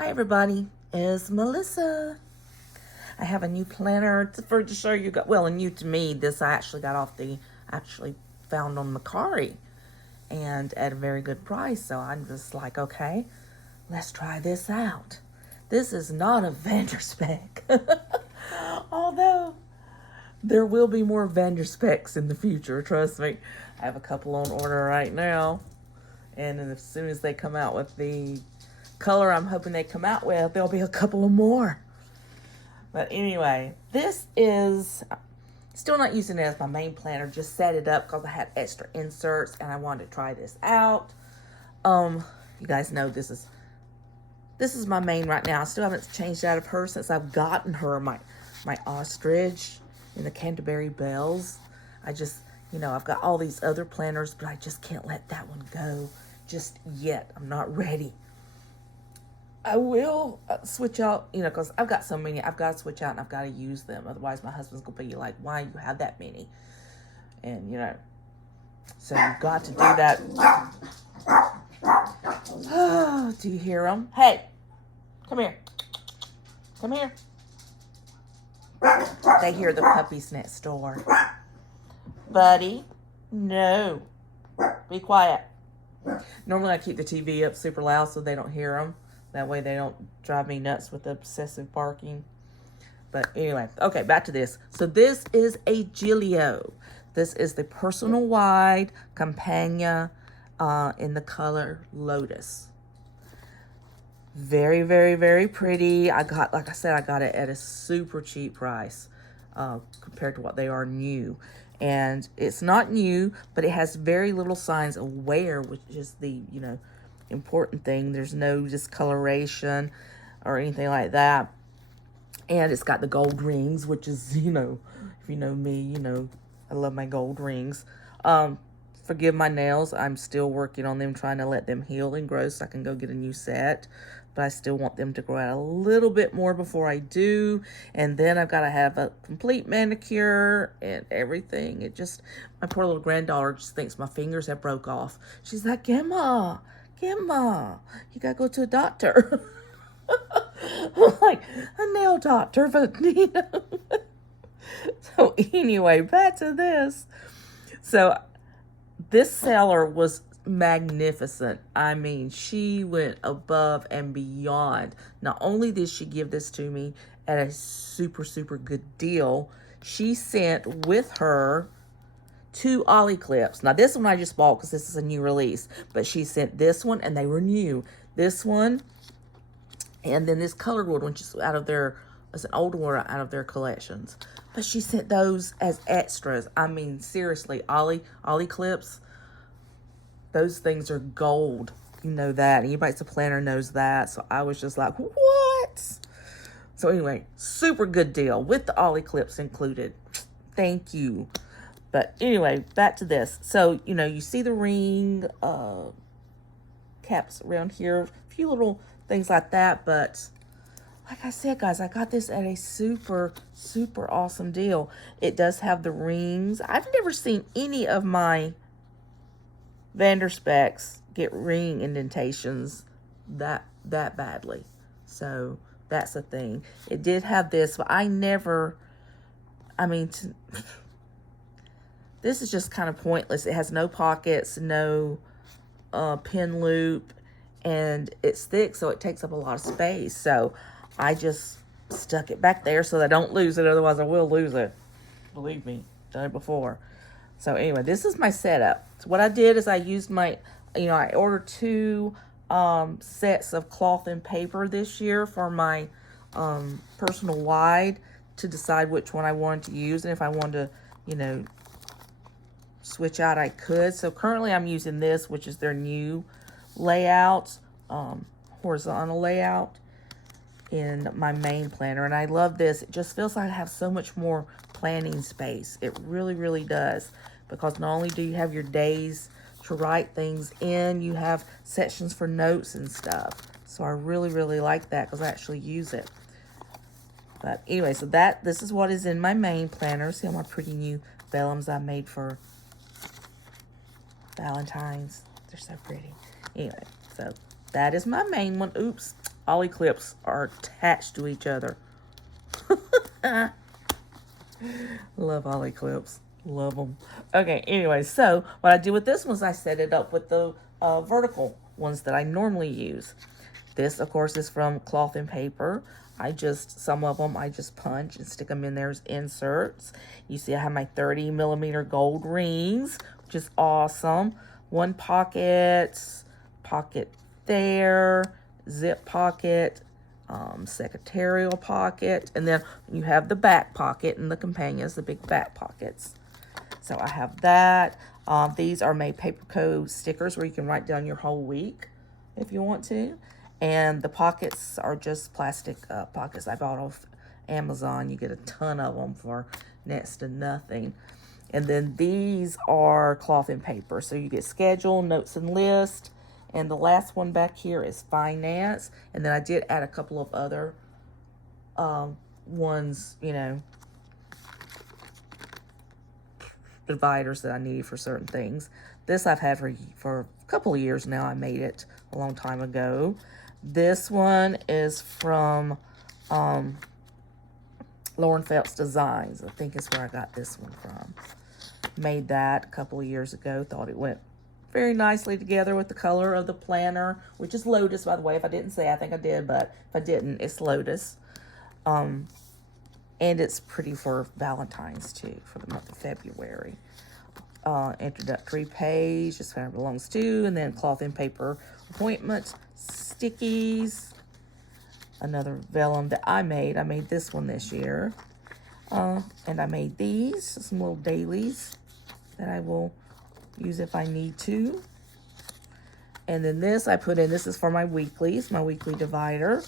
Hi everybody, it's Melissa. I have a new planner to show you. Well, and new to me. This I actually got off actually found on Macari and at a very good price. So I'm just like, okay, let's try this out. This is not a vendor spec. Although there will be more vendor specs in the future, trust me. I have a couple on order right now. And as soon as they come out with the color I'm hoping they come out with, there'll be a couple of more. But anyway, this is still not using it as my main planner. Just set it up because I had extra inserts and I wanted to try this out. You guys know this is my main right now. I still haven't changed out of her since I've gotten her my ostrich and the Canterbury bells. I just, I've got all these other planners, but I just can't let that one go just yet. I'm not ready. I will switch out, because I've got so many. I've got to switch out and I've got to use them. Otherwise, my husband's going to be like, why you have that many? And, so you've got to do that. Oh, do you hear them? Hey, come here. Come here. They hear the puppies next door. Buddy, no. Be quiet. Normally I keep the TV up super loud so they don't hear them. That way they don't drive me nuts with obsessive barking. But anyway, okay, back to this. So this is a Gillio. This is the personal wide Campagna in the color Lotus. Very, very, very pretty. Like I said, I got it at a super cheap price compared to what they are new. And it's not new, but it has very little signs of wear, which is the, important thing. There's no discoloration or anything like that. And it's got the gold rings, which is, if you know me, I love my gold rings. Forgive my nails. I'm still working on them, trying to let them heal and grow so I can go get a new set. But I still want them to grow out a little bit more before I do. And then I've got to have a complete manicure and everything. My poor little granddaughter just thinks my fingers have broke off. She's like, Gemma, you got to go to a doctor. I'm like, a nail doctor, but, So anyway, back to this. So this seller was magnificent. I mean, she went above and beyond. Not only did she give this to me at a super, super good deal, she sent with her 2 ollie clips. Now, this one I just bought because this is a new release, but she sent this one and they were new. This one, and then this colored one, which is it's an older one out of their collections. But she sent those as extras. I mean, seriously, ollie clips, those things are gold. You know that. Anybody that's a planner knows that. So I was just like, what? So anyway, super good deal with the ollie clips included. Thank you. But anyway, back to this. So, you see the ring caps around here. A few little things like that. But like I said, guys, I got this at a super, super awesome deal. It does have the rings. I've never seen any of my vendor specs get ring indentations that badly. So that's the thing. It did have this, but this is just kind of pointless. It has no pockets, no pin loop, and it's thick, so it takes up a lot of space. So I just stuck it back there so that I don't lose it. Otherwise, I will lose it. Believe me, done it before. So anyway, this is my setup. So what I did is I used I ordered 2 sets of cloth and paper this year for my personal wide to decide which one I wanted to use. And if I wanted to, switch out, I could. So currently I'm using this, which is their new layout, horizontal layout in my main planner. And I love this. It just feels like I have so much more planning space. It really, really does. Because not only do you have your days to write things in, you have sections for notes and stuff. So I really, really like that because I actually use it. But anyway, so this is what is in my main planner. See all my pretty new vellums I made for Valentine's. They're so pretty. Anyway, so that is my main one. Oops. ollie clips are attached to each other. Love ollie clips. Love them. Okay, anyway, so what I do with this one is I set it up with the vertical ones that I normally use. This, of course, is from cloth and paper. Some of them I just punch and stick them in there as inserts. You see I have my 30mm gold rings, which is awesome. One pocket there, zip pocket, secretarial pocket, and then you have the back pocket and the companions, the big back pockets. So I have that. These are my paper code stickers where you can write down your whole week if you want to. And the pockets are just plastic pockets I bought off Amazon. You get a ton of them for next to nothing. And then these are cloth and paper. So you get schedule, notes and list. And the last one back here is finance. And then I did add a couple of other ones, you know, dividers that I need for certain things. This I've had for a couple of years now. I made it a long time ago. This one is from Lauren Phelps Designs. I think is where I got this one from. Made that a couple of years ago. Thought it went very nicely together with the color of the planner, which is lotus, by the way. If I didn't say, I think I did, but if I didn't, it's lotus. And it's pretty for Valentine's too, for the month of February. Introductory page, just kind of belongs to, and then cloth and paper appointments, stickies, another vellum that I made this one this year, and I made these, some little dailies that I will use if I need to. And then this I put in, this is for my weeklies, my weekly divider.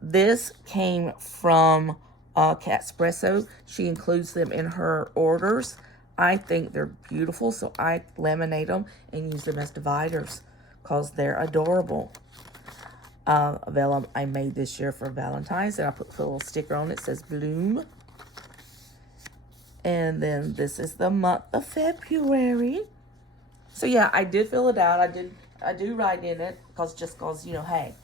This came from Catspresso. She includes them in her orders. I think they're beautiful, so I laminate them and use them as dividers because they're adorable. A vellum I made this year for Valentine's, and I put a little sticker on it that says Bloom. And then this is the month of February. So yeah, I did fill it out. I do write in it because, you know, hey,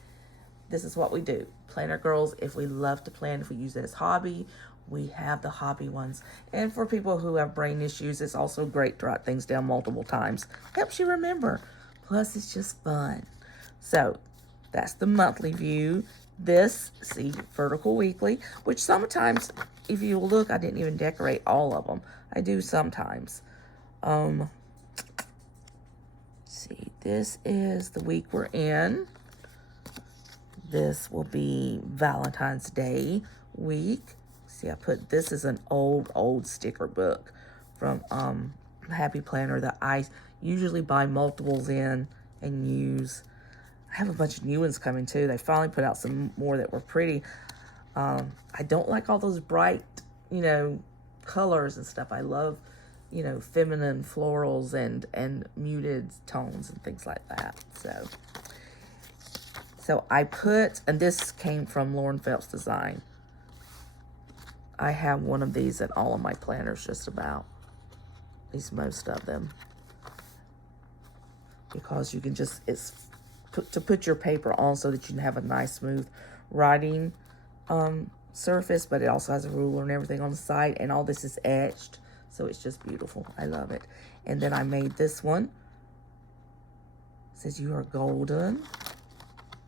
this is what we do. Planner girls, if we love to plan, if we use it as hobby, we have the hobby ones. And for people who have brain issues, it's also great to write things down multiple times. Helps you remember. Plus, it's just fun. So, that's the monthly view. This, see, vertical weekly, which sometimes, if you look, I didn't even decorate all of them. I do sometimes. See, this is the week we're in. This will be Valentine's Day week. See, I put, this is an old sticker book from Happy Planner that I usually buy multiples in and use. I have a bunch of new ones coming too. They finally put out some more that were pretty. I don't like all those bright, you know, colors and stuff. I love, you know, feminine florals and muted tones and things like that. So I put, and this came from Lauren Phelps Design. I have one of these in all of my planners, just about. At least most of them. Because you can just, to put your paper on so that you can have a nice smooth writing surface, but it also has a ruler and everything on the side, and all this is etched, so it's just beautiful. I love it. And then I made this one. It says you are golden.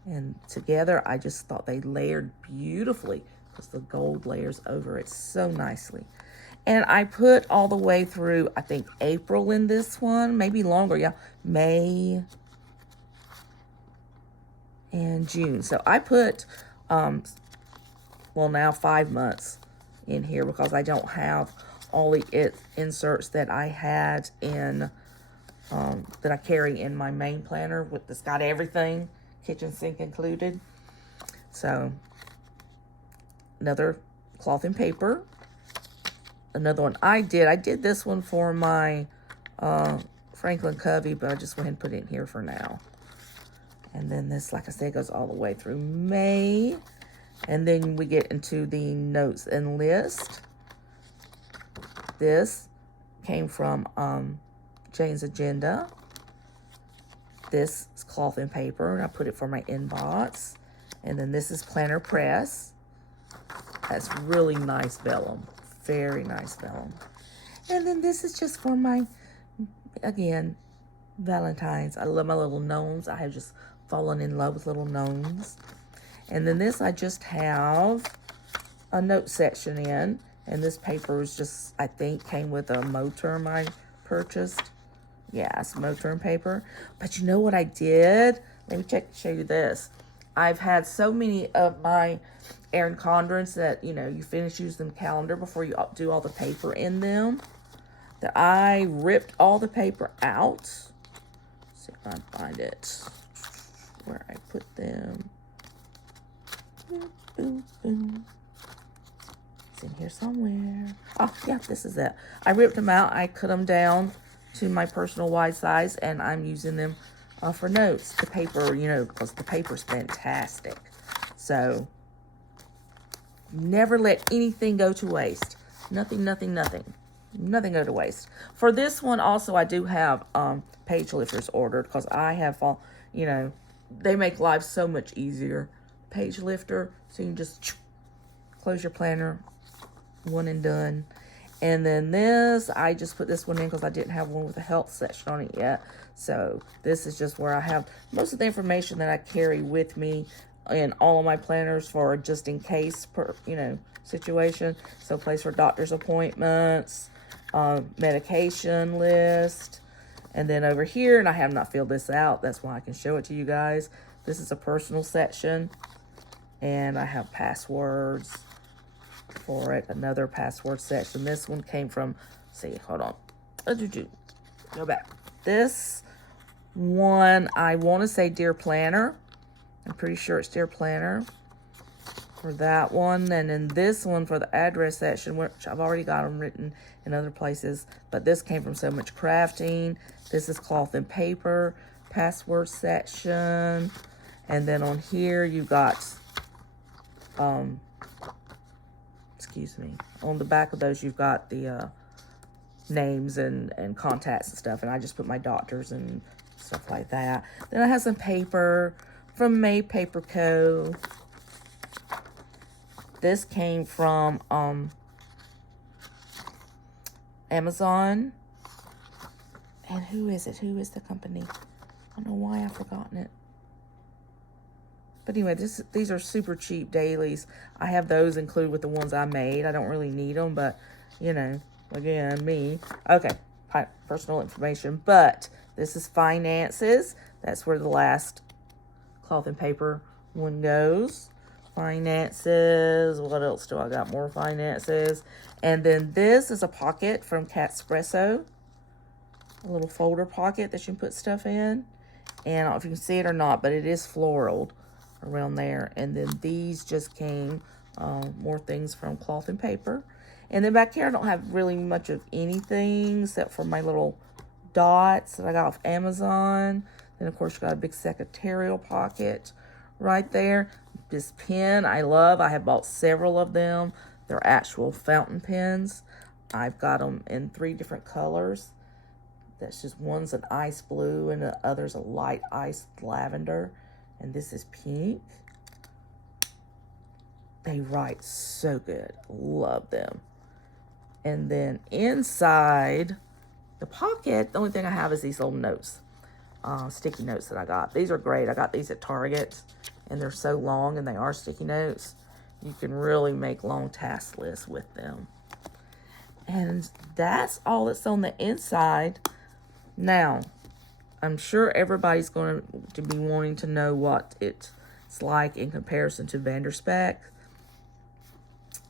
And together, I just thought they layered beautifully because the gold layers over it so nicely. And I put all the way through, I think, April in this one, maybe longer, yeah, May and June. So I put, well, now 5 months in here because I don't have all the inserts that I had in, that I carry in my main planner that's got everything, kitchen sink included. So another cloth and paper. Another one I did this one for my Franklin Covey, but I just went ahead and put it in here for now. And then this, like I said, goes all the way through May. And then we get into the notes and list. This came from Jane's Agenda. This is cloth and paper, and I put it for my inbox. And then this is Planner Press. That's really nice vellum. Very nice vellum. And then this is just for my, again, Valentine's. I love my little gnomes. I have just fallen in love with little gnomes. And then this I just have a note section in. And this paper is just, I think, came with a Moterm I purchased. Yeah, it's Moterm paper. But you know what I did? Let me show you this. I've had so many of my Erin Condrens that, you know, you finish using the calendar before you do all the paper in them, that I ripped all the paper out. Let's see if I can find it. Where I put them. Boom, boom, boom. It's in here somewhere. Oh, yeah, this is it. I ripped them out. I cut them down to my personal wide size, and I'm using them for notes. The paper, you know, because the paper's fantastic. So, never let anything go to waste. Nothing go to waste. For this one, also, I do have page lifters ordered because I have, you know, they make life so much easier. Page lifter, so you can just close your planner, one and done. And then this, I just put this one in because I didn't have one with a health section on it yet. So this is just where I have most of the information that I carry with me in all of my planners for just in case, you know, situation. So place for doctor's appointments, medication list. And then over here, and I have not filled this out, that's why I can show it to you guys. This is a personal section. And I have passwords for it, another password section. This one came from, see, hold on. Go back. This one, I want to say Dear Planner. I'm pretty sure it's Dear Planner for that one. And then this one for the address section, which I've already got them written in other places. But this came from So Much Crafting. This is Cloth and Paper, password section. And then on here, you got, excuse me, on the back of those, you've got the names and contacts and stuff. And I just put my doctors and stuff like that. Then I have some paper from May Paper Co. This came from Amazon. And who is it? Who is the company? I don't know why I've forgotten it. But anyway, these are super cheap dailies. I have those included with the ones I made. I don't really need them, but, you know, again, me. Okay, personal information. But this is finances. That's where the last cloth and paper one goes. Finances. What else do I got? More finances. And then this is a pocket from Catspresso. A little folder pocket that you can put stuff in. And I don't know if you can see it or not, but it is floral around there. And then these just came, more things from Cloth and Paper. And then back here, I don't have really much of anything except for my little dots that I got off Amazon. Then, of course, you got a big secretarial pocket right there. This pen I love. I have bought several of them. They're actual fountain pens. I've got them in 3 different colors. That's just, one's an ice blue and the other's a light ice lavender. And this is pink. They write so good. Love them. And then inside the pocket, the only thing I have is these little notes. Sticky notes that I got. These are great. I got these at Target. And they're so long and they are sticky notes. You can really make long task lists with them. And that's all that's on the inside. Now, I'm sure everybody's going to be wanting to know what it's like in comparison to Vanderspec.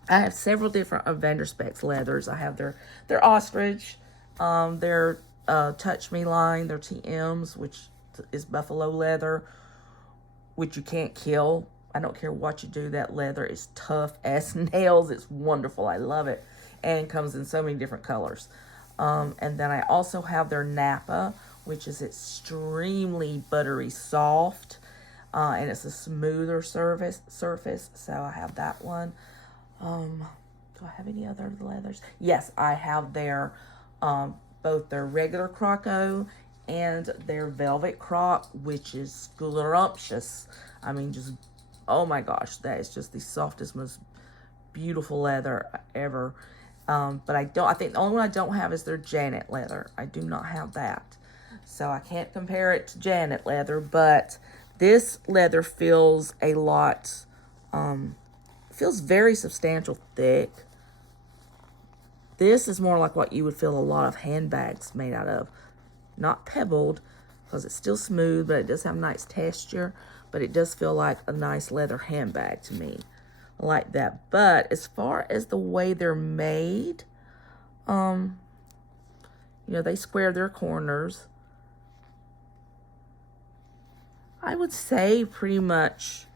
I have several different of Vanderspec's leathers. I have their ostrich, their Touch Me line, their TMs, which is buffalo leather, which you can't kill. I don't care what you do. That leather is tough as nails. It's wonderful. I love it. And comes in so many different colors. And then I also have their Napa, which is extremely buttery soft. And it's a smoother surface. So I have that one. Do I have any other leathers? Yes, I have their, both their regular croco and their velvet croc, which is scrumptious. I mean, just oh my gosh, that is just the softest, most beautiful leather ever. But I think the only one I don't have is their Janet leather. I do not have that. So I can't compare it to Janet leather, but this leather feels a lot, feels very substantial, thick. This is more like what you would feel a lot of handbags made out of. Not pebbled, because it's still smooth, but it does have nice texture. But it does feel like a nice leather handbag to me. I like that. But as far as the way they're made, you know, they square their corners. I would say pretty much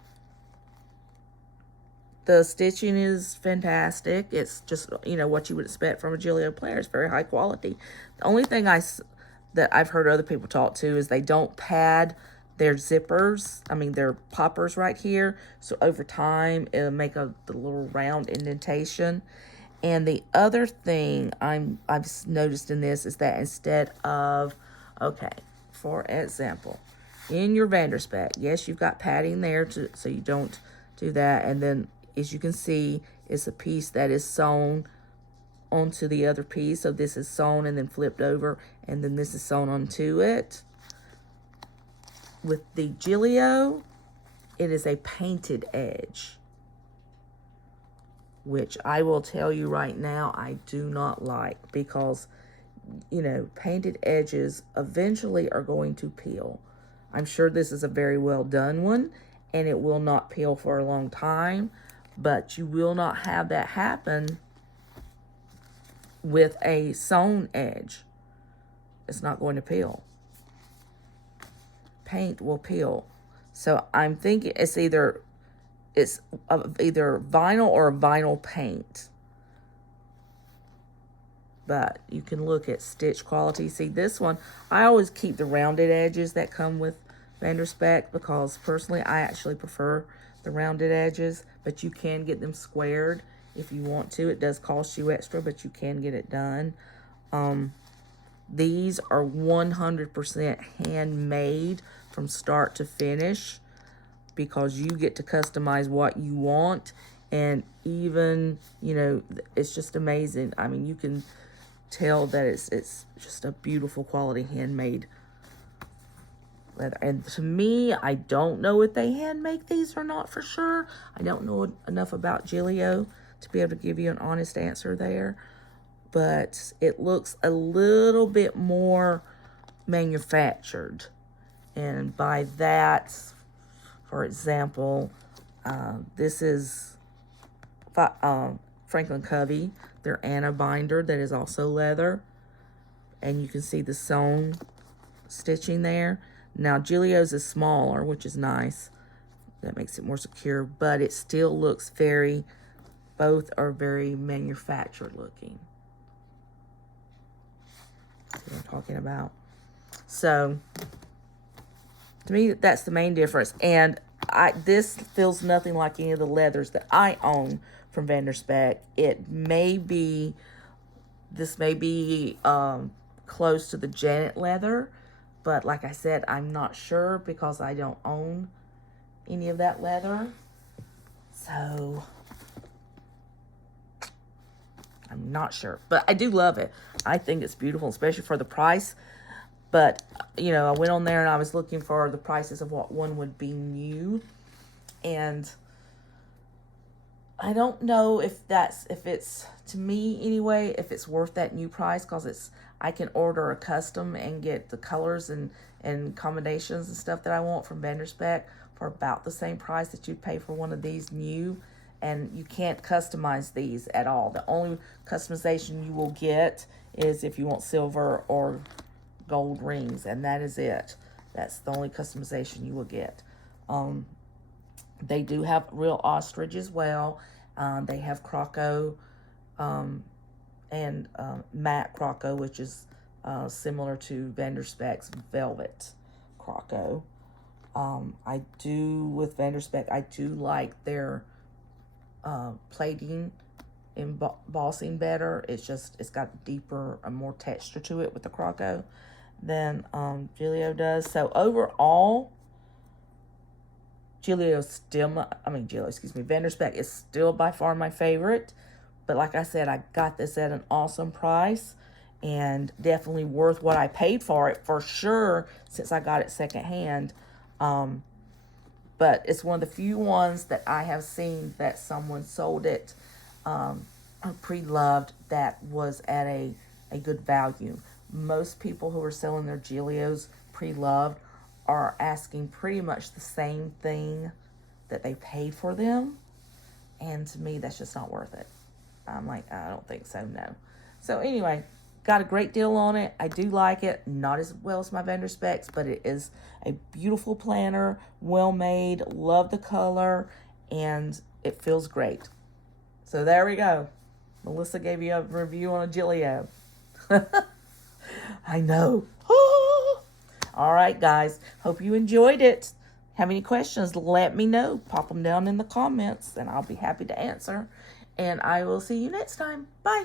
the stitching is fantastic. It's just, you know, what you would expect from a Gillio planner. It's very high quality. The only thing that I've heard other people talk to is they don't pad their zippers. I mean, their poppers right here. So over time, it'll make the little round indentation. And the other thing I've noticed in this is that instead of, okay, for example, in your Vanderspec, yes, you've got padding there so you don't do that. And then, as you can see, it's a piece that is sewn onto the other piece. So this is sewn and then flipped over, and then this is sewn onto it. With the Gillio, it is a painted edge, which I will tell you right now I do not like, because, you know, painted edges eventually are going to peel. I'm sure this is a very well done one, and it will not peel for a long time, but you will not have that happen with a sewn edge. It's not going to peel. Paint will peel. So I'm thinking it's either vinyl or vinyl paint. But you can look at stitch quality. See, this one, I always keep the rounded edges that come with Vanderspec, because personally I actually prefer the rounded edges, but you can get them squared if you want to. It does cost you extra, but you can get it done. These are 100% handmade from start to finish, because you get to customize what you want. And even, you know, it's just amazing. I mean, you can tell that it's just a beautiful quality handmade leather. And to me, I don't know if they hand make these or not for sure. I don't know enough about Gillio to be able to give you an honest answer there. But it looks a little bit more manufactured. And by that, for example, this is Franklin Covey, their Anna binder that is also leather. And you can see the sewn stitching there. Now, Gillio's is smaller, which is nice. That makes it more secure, but it still looks both are very manufactured looking. See what I'm talking about? So, to me, that's the main difference. And this feels nothing like any of the leathers that I own from Vanderspec. This may be close to the Janet leather, but like I said, I'm not sure because I don't own any of that leather. So I'm not sure, but I do love it. I think it's beautiful, especially for the price. But, you know, I went on there and I was looking for the prices of what one would be new. And I don't know if it's, to me anyway, if it's worth that new price, because I can order a custom and get the colors and combinations and stuff that I want from Vanderspec for about the same price that you'd pay for one of these new. And you can't customize these at all. The only customization you will get is if you want silver or gold rings, and that is it. That's the only customization you will get. They do have real ostrich as well. They have Croco and matte Croco, which is similar to Vanderspec's velvet Croco. With Vanderspec, I do like their plating embossing better. It's got deeper and more texture to it with the Croco than Gillio does. So overall, Gillio still Gillio, excuse me, Vanderspeck is still by far my favorite. But like I said, I got this at an awesome price and definitely worth what I paid for it for sure, since I got it secondhand. But it's one of the few ones that I have seen that someone sold it pre-loved that was at a good value. Most people who are selling their Gillios pre-loved are asking pretty much the same thing that they paid for them. And to me, that's just not worth it. I'm like, I don't think so, no. So anyway, got a great deal on it. I do like it. Not as well as my Vanderspecs, but it is a beautiful planner, well made, love the color, and it feels great. So there we go. Melissa gave you a review on a Gillio. I know. All right, guys. Hope you enjoyed it. Have any questions, let me know. Pop them down in the comments, and I'll be happy to answer. And I will see you next time. Bye.